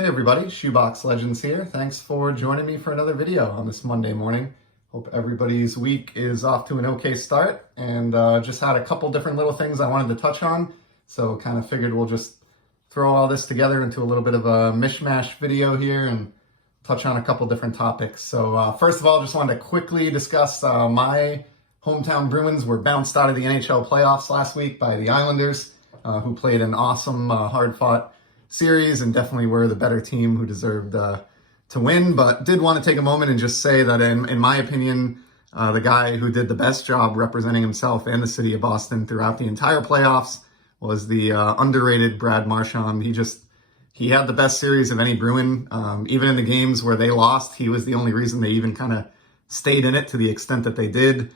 Hey everybody, Shoebox Legends here. Thanks for joining me for another video on this Monday morning. Hope everybody's week is off to an okay start, and just had a couple different little things I wanted to touch on. So kind of figured we'll just throw all this together into a little bit of a mishmash video here and touch on a couple different topics. So first of all, just wanted to quickly discuss my hometown Bruins were bounced out of the NHL playoffs last week by the Islanders, who played an awesome, hard-fought series and definitely were the better team who deserved to win. But did want to take a moment and just say that in my opinion, the guy who did the best job representing himself and the city of Boston throughout the entire playoffs was the underrated Brad Marchand. He had the best series of any Bruin. Even in the games where they lost, he was the only reason they even kind of stayed in it to the extent that they did.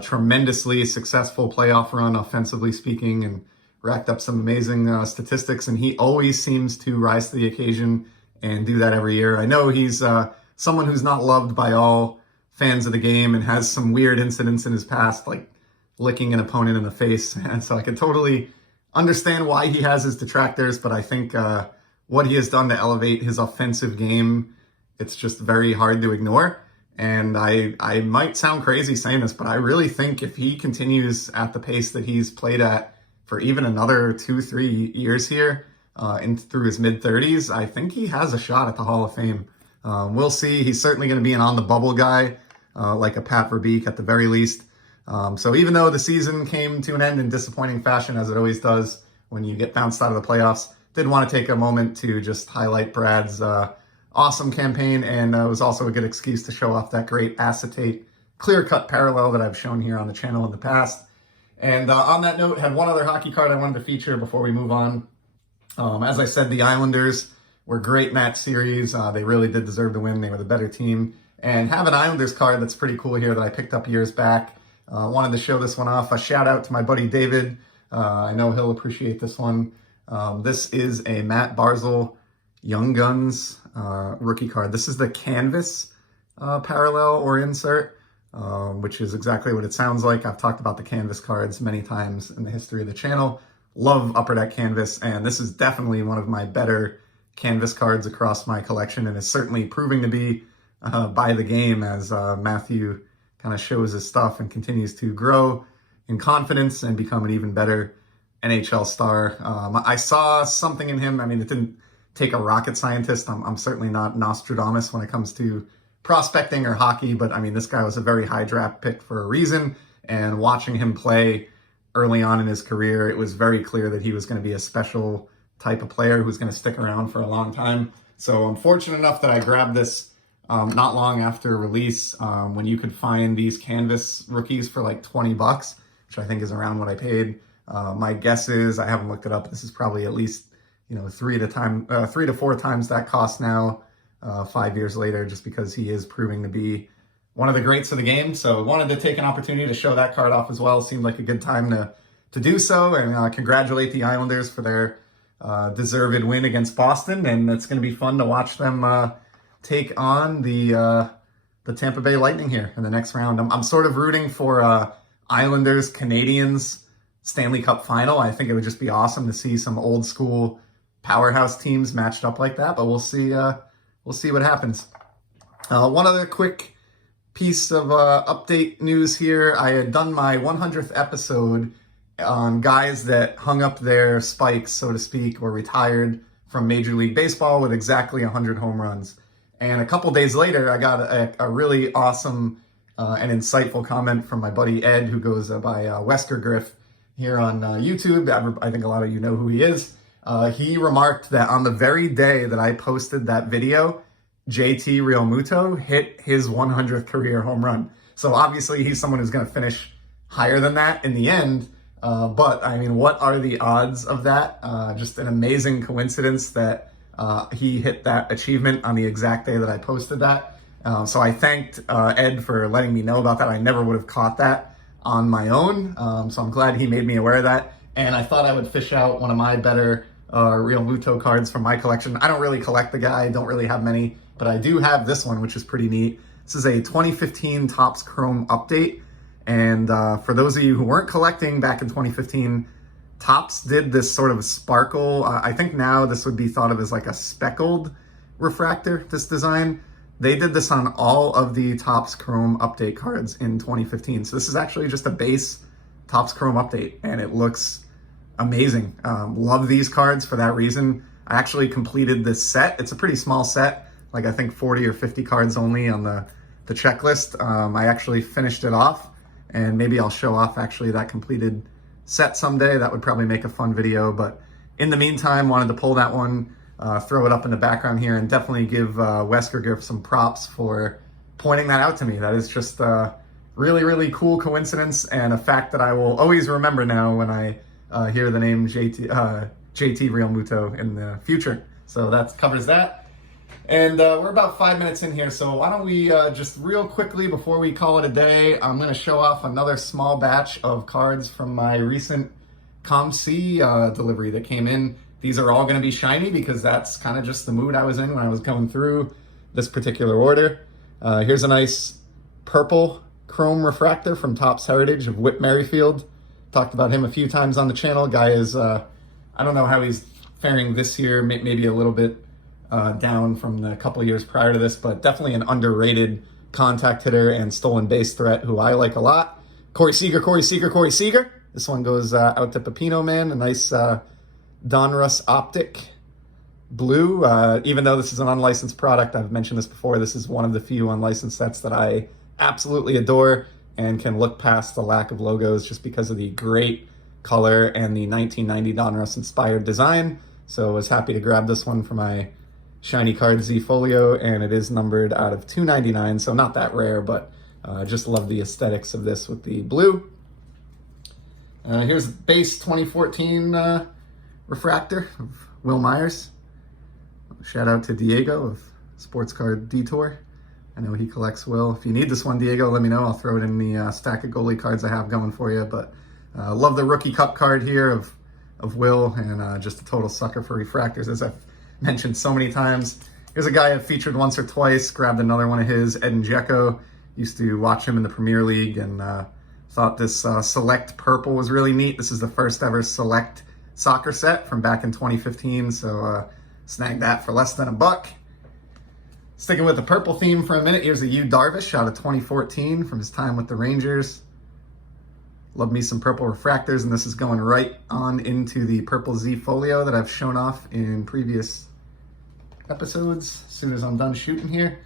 Tremendously successful playoff run, offensively speaking, and racked up some amazing statistics, and he always seems to rise to the occasion and do that every year. I know he's someone who's not loved by all fans of the game and has some weird incidents in his past, like licking an opponent in the face, and so I can totally understand why he has his detractors, but I think what he has done to elevate his offensive game, it's just very hard to ignore. And I might sound crazy saying this, but I really think if he continues at the pace that he's played at for even another 2-3 years here, through his mid-30s, I think he has a shot at the Hall of Fame. We'll see. He's certainly going to be an on-the-bubble guy, like a Pat Verbeek at the very least. So even though the season came to an end in disappointing fashion, as it always does when you get bounced out of the playoffs, did want to take a moment to just highlight Brad's awesome campaign, and it was also a good excuse to show off that great acetate clear-cut parallel that I've shown here on the channel in the past. And on that note, had one other hockey card I wanted to feature before we move on. As I said, the Islanders were great match series. They really did deserve to win. They were the better team. And have an Islanders card that's pretty cool here that I picked up years back. Wanted to show this one off. A shout out to my buddy David. I know he'll appreciate this one. This is a Matt Barzal Young Guns rookie card. This is the canvas parallel or insert. Which is exactly what it sounds like. I've talked about the canvas cards many times in the history of the channel. Love Upper Deck canvas, and this is definitely one of my better canvas cards across my collection, and is certainly proving to be by the game as Matthew kind of shows his stuff and continues to grow in confidence and become an even better NHL star. I saw something in him. I mean, it didn't take a rocket scientist. I'm certainly not Nostradamus when it comes to prospecting or hockey, but I mean, this guy was a very high draft pick for a reason, and watching him play early on in his career, it was very clear that he was going to be a special type of player who's going to stick around for a long time. So I'm fortunate enough that I grabbed this not long after release, when you could find these canvas rookies for like 20 bucks, which I think is around what I paid. My guess is, I haven't looked it up, this is probably at least, 3 to 4 times that cost now. 5 years later, just because he is proving to be one of the greats of the game. So wanted to take an opportunity to show that card off as well. Seemed like a good time to do so, and congratulate the Islanders for their deserved win against Boston. And it's going to be fun to watch them take on the Tampa Bay Lightning here in the next round. I'm sort of rooting for Islanders Canadiens Stanley Cup final. I think it would just be awesome to see some old school powerhouse teams matched up like that, but we'll see. We'll see what happens. One other quick piece of update news here. I had done my 100th episode on guys that hung up their spikes, so to speak, or retired from Major League Baseball with exactly 100 home runs. And a couple days later, I got a really awesome and insightful comment from my buddy Ed, who goes by Wesker Griff here on YouTube. I think a lot of you know who he is. He remarked that on the very day that I posted that video, JT Realmuto hit his 100th career home run. So obviously he's someone who's going to finish higher than that in the end. But I mean, what are the odds of that? Just an amazing coincidence that he hit that achievement on the exact day that I posted that. So I thanked Ed for letting me know about that. I never would have caught that on my own. So I'm glad he made me aware of that. And I thought I would fish out one of my better Realmuto cards from my collection. I don't really collect the guy, don't really have many, but I do have this one, which is pretty neat. This is a 2015 Topps Chrome update. And for those of you who weren't collecting back in 2015, Topps did this sort of sparkle. I think now this would be thought of as like a speckled refractor, this design. They did this on all of the Topps Chrome update cards in 2015. So this is actually just a base Topps Chrome update, and it looks amazing. Love these cards for that reason. I actually completed this set. It's a pretty small set, like I think 40 or 50 cards only on the checklist. I actually finished it off, and maybe I'll show off actually that completed set someday. That would probably make a fun video, but in the meantime, wanted to pull that one, throw it up in the background here, and definitely give Wesker some props for pointing that out to me. That is just a really, really cool coincidence and a fact that I will always remember now when I hear the name JT Real Muto in the future. So that covers that. And we're about 5 minutes in here, so why don't we just real quickly before we call it a day, I'm going to show off another small batch of cards from my recent ComC delivery that came in. These are all going to be shiny because that's kind of just the mood I was in when I was going through this particular order. Here's a nice purple chrome refractor from Topps Heritage of Whit Merrifield. Talked about him a few times on the channel. Guy is, I don't know how he's faring this year, maybe a little bit down from the couple years prior to this, but definitely an underrated contact hitter and stolen base threat who I like a lot. Corey Seager. This one goes out to Pepino Man, a nice Donruss Optic blue. Even though this is an unlicensed product, I've mentioned this before, this is one of the few unlicensed sets that I absolutely adore and can look past the lack of logos just because of the great color and the 1990 Donruss inspired design. So I was happy to grab this one for my Shiny Card Z Folio, and it is numbered out of 299, so not that rare, but just love the aesthetics of this with the blue. Here's base 2014 refractor of Will Myers. Shout out to Diego of Sports Card Detour. I know he collects Will. If you need this one, Diego, let me know. I'll throw it in the stack of goalie cards I have going for you. But love the Rookie Cup card here of Will, and just a total sucker for refractors, as I've mentioned so many times. Here's a guy I've featured once or twice, grabbed another one of his, Edin Dzeko. Used to watch him in the Premier League, and thought this Select Purple was really neat. This is the first ever Select soccer set from back in 2015, so snagged that for less than $1. Sticking with the purple theme for a minute, here's a Yu Darvish out of 2014 from his time with the Rangers. Love me some purple refractors, and this is going right on into the Purple Z Folio that I've shown off in previous episodes as soon as I'm done shooting here.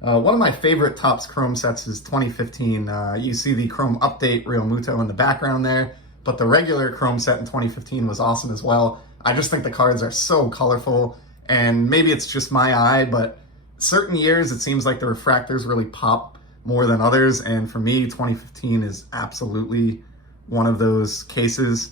One of my favorite Topps Chrome sets is 2015. You see the Chrome Update Real Muto in the background there, but the regular Chrome set in 2015 was awesome as well. I just think the cards are so colorful, and maybe it's just my eye, but certain years it seems like the refractors really pop more than others, and for me, 2015 is absolutely one of those cases.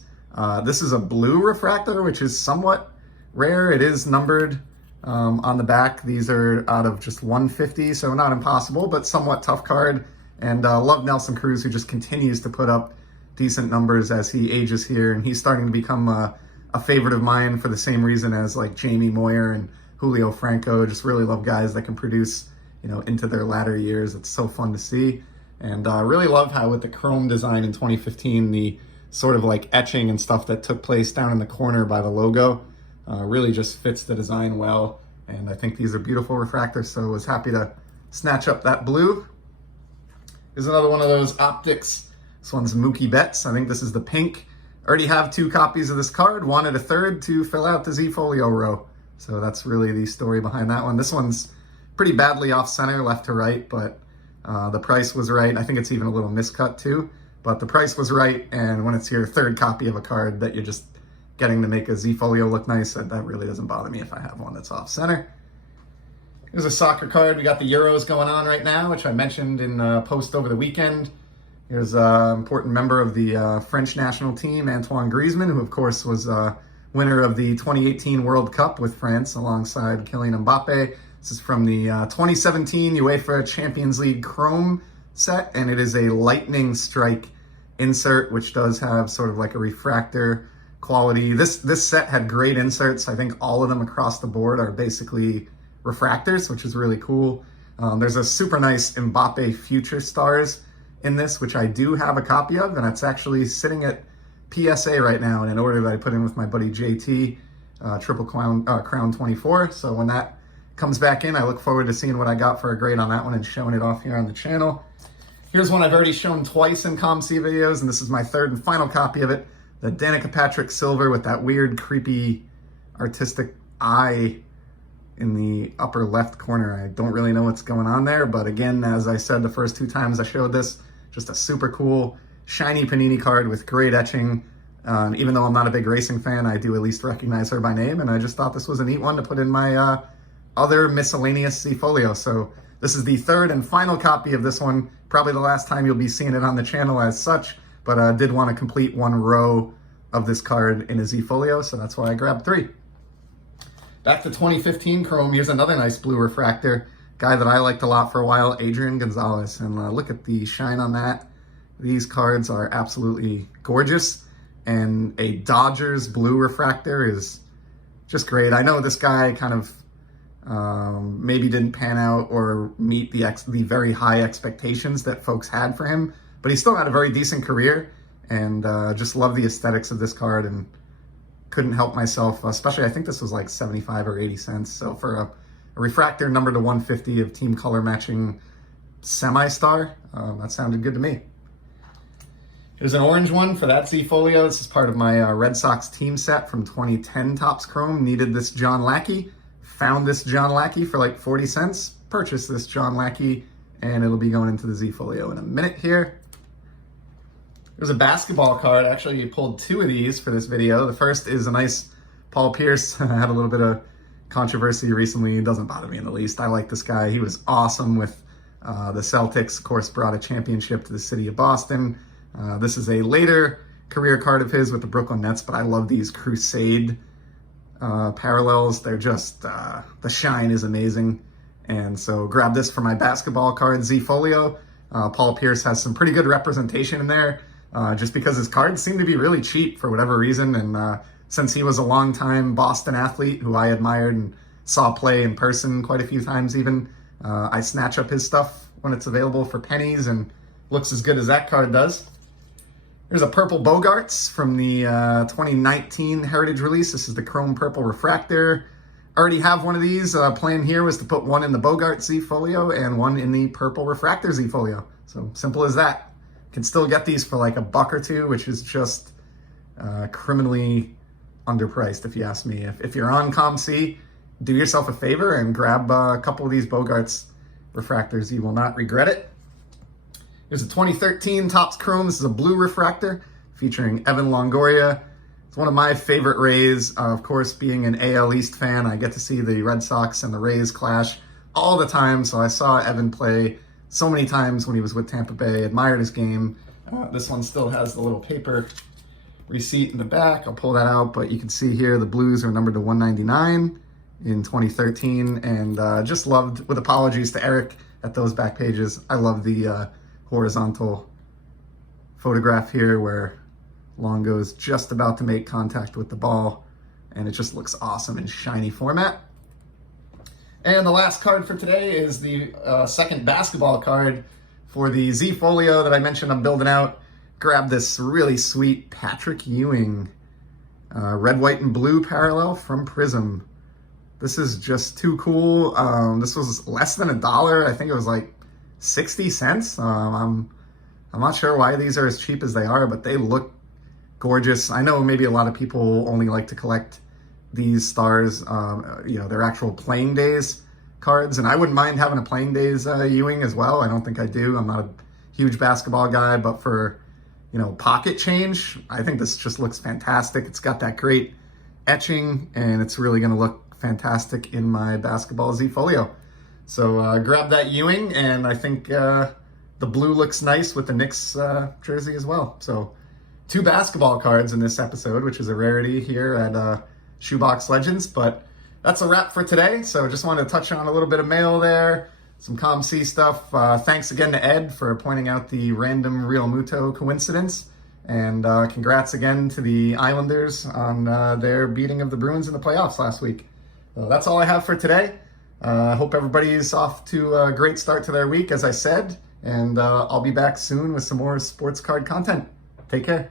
This is a blue refractor, which is somewhat rare. It is numbered on the back. These are out of just 150, so not impossible, but somewhat tough card. And love Nelson Cruz, who just continues to put up decent numbers as he ages here, and he's starting to become a favorite of mine for the same reason as like Jamie Moyer and Julio Franco. Just really love guys that can produce, you know, into their latter years. It's so fun to see. And really love how with the Chrome design in 2015, the sort of like etching and stuff that took place down in the corner by the logo really just fits the design well. And I think these are beautiful refractors, so I was happy to snatch up that blue. Here's another one of those optics. This one's Mookie Betts. I think this is the pink. Already have 2 copies of this card, wanted a third to fill out the Z Folio row. So that's really the story behind that one. This one's pretty badly off center, left to right, but the price was right. I think it's even a little miscut too, but the price was right. And when it's your 3rd copy of a card that you're just getting to make a Z Folio look nice, that really doesn't bother me if I have one that's off center. Here's a soccer card. We got the Euros going on right now, which I mentioned in a post over the weekend. Here's an important member of the French national team, Antoine Griezmann, who of course was winner of the 2018 World Cup with France alongside Kylian Mbappe. This is from the 2017 UEFA Champions League Chrome set, and it is a lightning strike insert, which does have sort of like a refractor quality. This set had great inserts. I think all of them across the board are basically refractors, which is really cool. There's a super nice Mbappe Future Stars in this, which I do have a copy of, and it's actually sitting at PSA right now in an order that I put in with my buddy JT, Triple Crown 24. So when that comes back in. I look forward to seeing what I got for a grade on that one and showing it off here on the channel. Here's one I've already shown twice in ComC videos, and this is my third and final copy of it. The Danica Patrick Silver with that weird, creepy, artistic eye in the upper left corner. I don't really know what's going on there, but again, as I said the first two times I showed this, just a super cool, shiny Panini card with great etching. Even though I'm not a big racing fan, I do at least recognize her by name, and I just thought this was a neat one to put in my other miscellaneous Z-Folio. So this is the third and final copy of this one, probably the last time you'll be seeing it on the channel as such, but I did want to complete one row of this card in a Z-Folio, so that's why I grabbed 3. Back to 2015 Chrome, here's another nice blue refractor. Guy that I liked a lot for a while, Adrian Gonzalez, and look at the shine on that. These cards are absolutely gorgeous, and a Dodgers blue refractor is just great. I know this guy kind of maybe didn't pan out or meet the very high expectations that folks had for him, but he still had a very decent career, and just love the aesthetics of this card and couldn't help myself, especially I think this was like 75 or 80 cents. So for a refractor numbered to 150 of team color matching semi-star, that sounded good to me. Here's an orange one for that Z-Folio. This is part of my Red Sox team set from 2010 Topps Chrome. Needed this John Lackey. Found this John Lackey for like 40 cents. Purchased this John Lackey, and it'll be going into the Z-Folio in a minute here. There's a basketball card. Actually, you pulled 2 of these for this video. The first is a nice Paul Pierce. I had a little bit of controversy recently. It doesn't bother me in the least. I like this guy. He was awesome with the Celtics. Of course, brought a championship to the city of Boston. This is a later career card of his with the Brooklyn Nets, but I love these Crusade parallels. They're just, the shine is amazing. And so grab this for my basketball card Z-Folio. Paul Pierce has some pretty good representation in there, just because his cards seem to be really cheap for whatever reason. And since he was a longtime Boston athlete who I admired and saw play in person quite a few times even, I snatch up his stuff when it's available for pennies and looks as good as that card does. There's a purple Bogarts from the 2019 Heritage release. This is the Chrome Purple Refractor. I already have one of these. Plan here was to put one in the Bogart Z-Folio and one in the Purple Refractor Z-Folio. So simple as that. Can still get these for like $1 or $2, which is just criminally underpriced if you ask me. If you're on ComC, do yourself a favor and grab a couple of these Bogarts refractors. You will not regret it. There's a 2013 Topps Chrome. This is a blue refractor featuring Evan Longoria. It's one of my favorite Rays. Of course, being an AL East fan, I get to see the Red Sox and the Rays clash all the time. So I saw Evan play so many times when he was with Tampa Bay, admired his game. This one still has the little paper receipt in the back. I'll pull that out, but you can see here the Blues are numbered to 199 in 2013. And just loved, with apologies to Eric at those back pages, I love the horizontal photograph here where Longo's just about to make contact with the ball, and it just looks awesome in shiny format. And the last card for today is the second basketball card for the Z-Folio that I mentioned I'm building out. Grab this really sweet Patrick Ewing red, white, and blue parallel from Prism. This is just too cool. This was less than $1. I think it was like 60 cents. I'm not sure why these are as cheap as they are, but they look gorgeous. I know maybe a lot of people only like to collect these stars, you know, their actual playing days cards, and I wouldn't mind having a playing days Ewing as well. I don't think I do. I'm not a huge basketball guy, but for, you know, pocket change, I think this just looks fantastic. It's got that great etching, and it's really going to look fantastic in my basketball Z-Folio. So grab that Ewing, and I think the blue looks nice with the Knicks jersey as well. So 2 basketball cards in this episode, which is a rarity here at Shoebox Legends. But that's a wrap for today. So just wanted to touch on a little bit of mail there, some ComC stuff. Thanks again to Ed for pointing out the random Real Muto coincidence. And congrats again to the Islanders on their beating of the Bruins in the playoffs last week. So that's all I have for today. I hope everybody's off to a great start to their week, as I said, and I'll be back soon with some more sports card content. Take care.